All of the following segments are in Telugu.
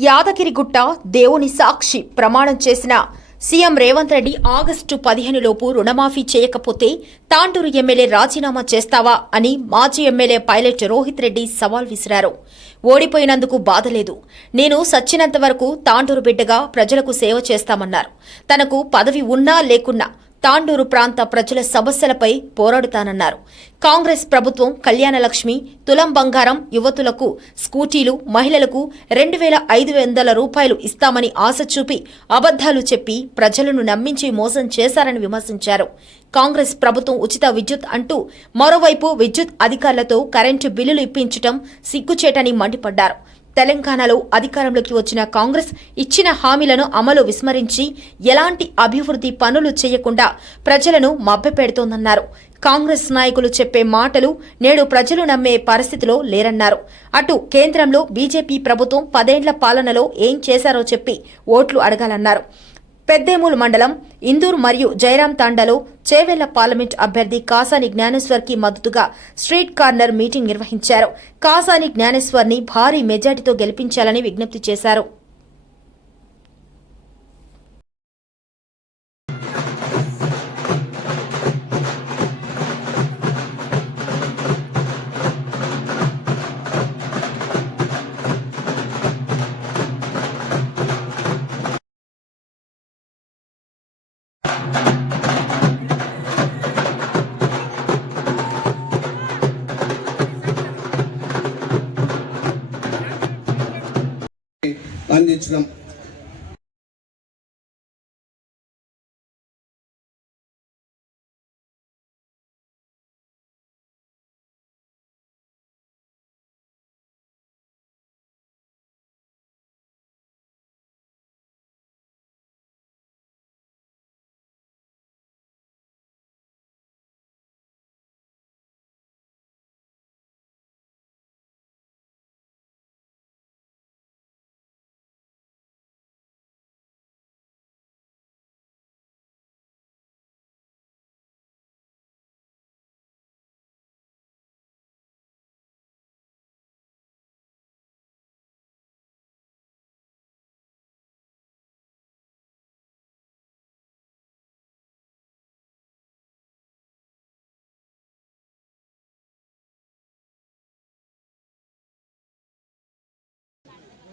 యాదగిరిగుట్ట దేవుని సాక్షి ప్రమాణం చేసిన సీఎం రేవంత్ రెడ్డి ఆగస్టు పదిహేనులోపు రుణమాఫీ చేయకపోతే తాండూరు ఎమ్మెల్యే రాజీనామా చేస్తావా అని మాజీ ఎమ్మెల్యే పైలట్ రోహిత్ రెడ్డి సవాల్ విసిరారు. ఓడిపోయినందుకు బాధ లేదు. నేను సచ్చినంత వరకు తాండూరు బిడ్డగా ప్రజలకు సేవ చేస్తామన్నారు. తనకు పదవి ఉన్నా లేకున్నా తాండూరు ప్రాంత ప్రజల సమస్యలపై పోరాడుతానన్నారు. కాంగ్రెస్ ప్రభుత్వం కళ్యాణలక్ష్మి తులం బంగారం యువతులకు స్కూటీలు మహిళలకు రెండు వేల ఐదు వందల రూపాయలు ఇస్తామని ఆశ చూపి అబద్ధాలు చెప్పి ప్రజలను నమ్మించి మోసం చేశారని విమర్శించారు. కాంగ్రెస్ ప్రభుత్వం ఉచిత విద్యుత్ అంటూ మరోవైపు విద్యుత్ అధికారులతో కరెంటు బిల్లులు ఇప్పించటం సిగ్గుచేటని మండిపడ్డారు. తెలంగాణలో అధికారంలోకి వచ్చిన కాంగ్రెస్ ఇచ్చిన హామీలను అమలు విస్మరించి ఎలాంటి అభివృద్ధి పనులు చేయకుండా ప్రజలను మభ్యపెడుతోందన్నారు. కాంగ్రెస్ నాయకులు చెప్పే మాటలు నేడు ప్రజలు నమ్మే పరిస్థితిలో లేరన్నారు. అటు కేంద్రంలో బీజేపీ ప్రభుత్వం పదేండ్ల పాలనలో ఏం చేశారో చెప్పి ఓట్లు అడగాలన్నారు. పెద్దేమూలు మండలం ఇందూర్ మరియు జయరాం తాండాలో చేవెళ్ళ పార్లమెంట్ అభ్యర్థి కాసాని జ్ఞానేశ్వర్కి మద్దతుగా స్ట్రీట్ కార్నర్ మీటింగ్ నిర్వహించారు. కాసాని జ్ఞానేశ్వర్ని భారీ మెజార్టీతో గెలిపించాలని విజ్ఞప్తి చేశారు. అందించడం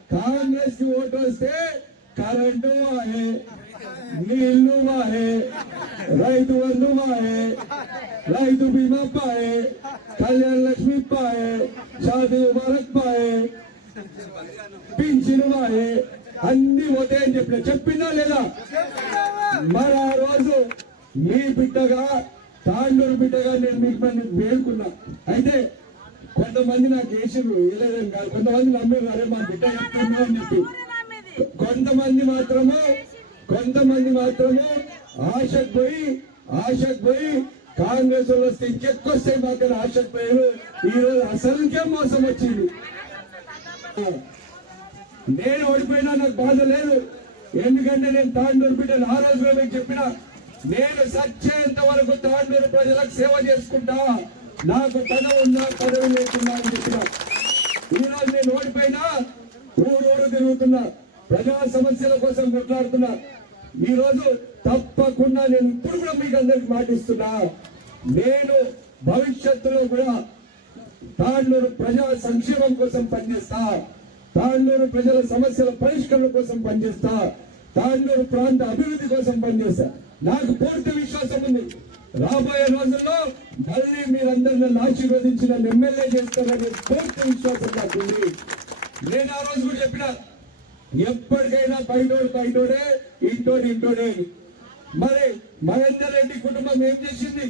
కాంగ్రెస్కి ఓటు వస్తే కరెంటు వాహే నీళ్ళు వాహే రైతు బంధు వాహే రైతు బీమా పాయే కళ్యాణ లక్ష్మి పాయే షాదీ ముబారక్ పాయే పింఛను వాయే అన్ని పోతాయని చెప్పిన. చెప్పిందా లేదా? మరి ఆ రోజు మీ బిడ్డగా తాండూరు బిడ్డగా నేను మీకు పేర్కొన్నా అయితే కొంతమంది నాకు వేసిర్రు వేయలేదని కాదు. కొంతమంది నమ్మిర్రు అరే మా బిడ్డ చెప్తుంది అని చెప్పి. కొంతమంది మాత్రము కొంతమంది మాత్రము ఆశకు పోయి ఆశకు పోయి కాంగ్రెస్ వాళ్ళు వస్తే ఇంకెక్కువ వస్తాయి మాకు ఆశకు పోయారు. ఈ రోజు అసలుకే మోసం వచ్చింది. నేను ఓడిపోయినా నాకు బాధ లేదు. ఎందుకంటే నేను తాండూరు బిడ్డను ఆ రోజు మీకు చెప్పిన నేను సచ్చేంత వరకు తాండూరు ప్రజలకు సేవ చేసుకుంటా. నాకు పదవి ఉన్నా పదవి లేకుండా అని చెప్పిన ఈ రోజు నేను ఓడిపోయినా ఊరు ఊరు తిరుగుతున్నా. ప్రజా సమస్యల కోసం కొట్లాడుతున్నా. ఈ రోజు తప్పకుండా నేను ఇప్పుడు కూడా మీకు అందరికి మాటిస్తున్నా నేను భవిష్యత్తులో కూడా తాండూరు ప్రజా సంక్షేమం కోసం పనిచేస్తా. తాండూరు ప్రజల సమస్యల పరిష్కరణ కోసం పనిచేస్తా. తాండూరు ప్రాంత అభివృద్ధి కోసం పనిచేస్తా. నాకు పూర్తి విశ్వాసం ఉంది. రాబోయే రోజుల్లో మళ్ళీ మీరందరిని ఆశీర్వదించిన ఆశీర్వదించి నన్ను ఎమ్మెల్యే చేస్తారనే పూర్తి విశ్వాసం నాకు నేను ఆ రోజు కూడా చెప్పిన ఎప్పటికైనా బయటోడు బయటోడే ఇంటోడు ఇంటోడే. మరి మహేందర్ రెడ్డి కుటుంబం ఏం చేసింది?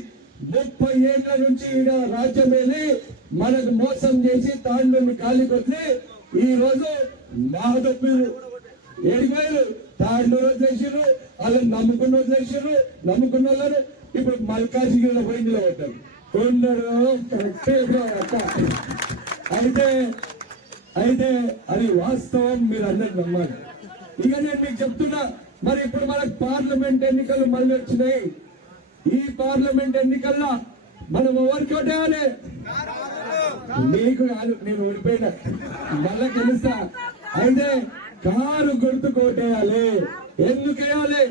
ముప్పై ఏళ్ళ నుంచి ఈయన రాజ్యం వెళ్ళి మనకు మోసం చేసి తాండ్రుని కాలికొద్ది ఈ రోజు నాదొప్పిరు ఏడిపోయారు తాండ్రు వదిలేసారు వాళ్ళని నమ్ముకున్న వదిలేసారు నమ్ముకున్న వాళ్ళు ఇప్పుడు మల్కాజిగిరిలో పోయి నిలబడ్డారు కొందరు అయితే అయితే అది వాస్తవం మీరు అందరు నమ్మాలి. ఇక నేను మీకు చెప్తున్నా మరి ఇప్పుడు మనకు పార్లమెంట్ ఎన్నికలు మళ్ళీ వచ్చినాయి. ఈ పార్లమెంట్ ఎన్నికల్లో మనం ఎవరికి ఓటేయాలి నీకు కాదు నేను ఓడిపోయినా. మళ్ళా గెలుస్తా. అయితే కారు గుర్తు కోటేయాలి ఎందుకు వేయాలి?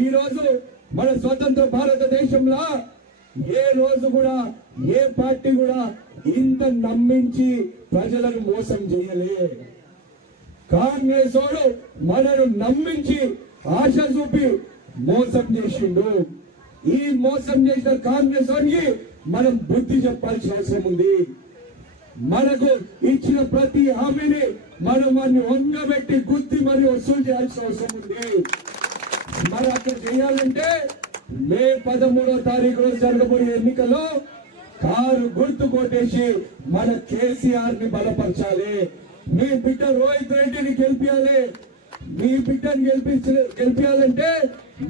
ఈ రోజు మన స్వతంత్ర భారతదేశంలో ఏ రోజు కూడా ఏ పార్టీ కూడా ఇంత నమ్మించి ప్రజలను మోసం చేయలే. కాంగ్రెస్ వాడు మనను నమ్మించి ఆశ చూపి మోసం చేసిండు. ఈ మోసం చేసిన కాంగ్రెస్ వాడికి మనం బుద్ధి చెప్పాల్సిన అవసరం ఉంది. మనకు ఇచ్చిన ప్రతి హామీని మనం వాడిని వంగబెట్టి గుద్ది మరి వసూలు చేయాల్సిన అవసరం ఉంది. మరి అక్కడ చేయాలంటే మే పదమూడో తారీఖు రోజు జరగబోయే ఎన్నికల్లో కారు గుర్తు కొట్టేసి మన కేసీఆర్ని బలపరచాలి. మీ బిడ్డ రోహిత్ రెడ్డిని గెలిపించాలి మీ బిడ్డను గెలిపించ గెలిపించాలంటే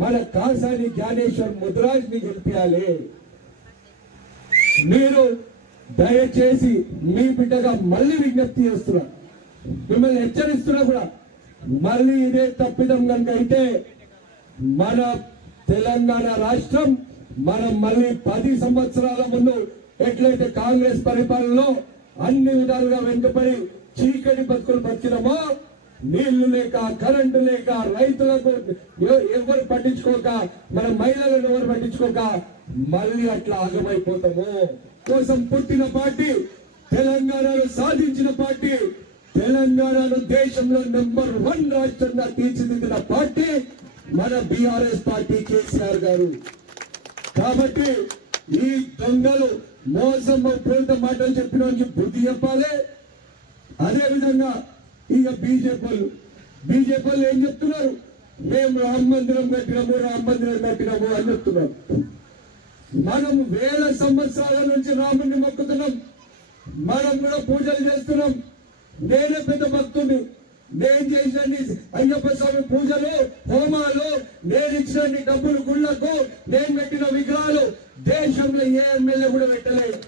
మన కాసాని జ్ఞానేశ్వర్ ముద్రాజ్ని గెలిపించాలి మీరు దయచేసి మీ బిడ్డగా మళ్ళీ విజ్ఞప్తి చేస్తున్నా. మిమ్మల్ని హెచ్చరిస్తున్నా కూడా మళ్ళీ ఇదే తప్పిదం కనుక అయితే మన తెలంగాణ రాష్ట్రం మనం మళ్ళీ పది సంవత్సరాల ముందు ఎట్లయితే కాంగ్రెస్ పరిపాలనలో అన్ని విధాలుగా వెనుకబడి చీకటి బతుకులు బతికినమో నీళ్ళు లేక కరెంటు లేక రైతులకు ఎవరు పట్టించుకోక మన మహిళలను ఎవరు పట్టించుకోక మళ్ళీ అట్లా ఆగమైపోతాము. కోసం పుట్టిన పార్టీ తెలంగాణను సాధించిన పార్టీ తెలంగాణను దేశంలో నెంబర్ వన్ రాష్ట్రంగా తీర్చిదిద్దిన పార్టీ మన బీఆర్ఎస్ పార్టీ కేసీఆర్ గారు. కాబట్టి ఈ దొంగలు మోసం పూర్త మాటలు చెప్పిన బుద్ధి చెప్పాలి. అదే విధంగా ఇక బీజేపీ బీజేపీ ఏం చెప్తున్నారు? మేము రామ మందిరం కట్టినాము రామ మందిరం కట్టినాము అని చెప్తున్నారు. మనం వేల సంవత్సరాల నుంచి రాముడిని మొక్కుతున్నాం. మనం కూడా పూజలు చేస్తున్నాం. నేనే పెద్ద భక్తుడిని నేను చేసిన అయ్యప్ప స్వామి పూజలు హోమాలు నేను ఇచ్చిన డబ్బులు గుళ్ళకు నేను పెట్టిన విగ్రహాలు దేశంలో ఏ ఎమ్మెల్యే కూడా పెట్టలేదు.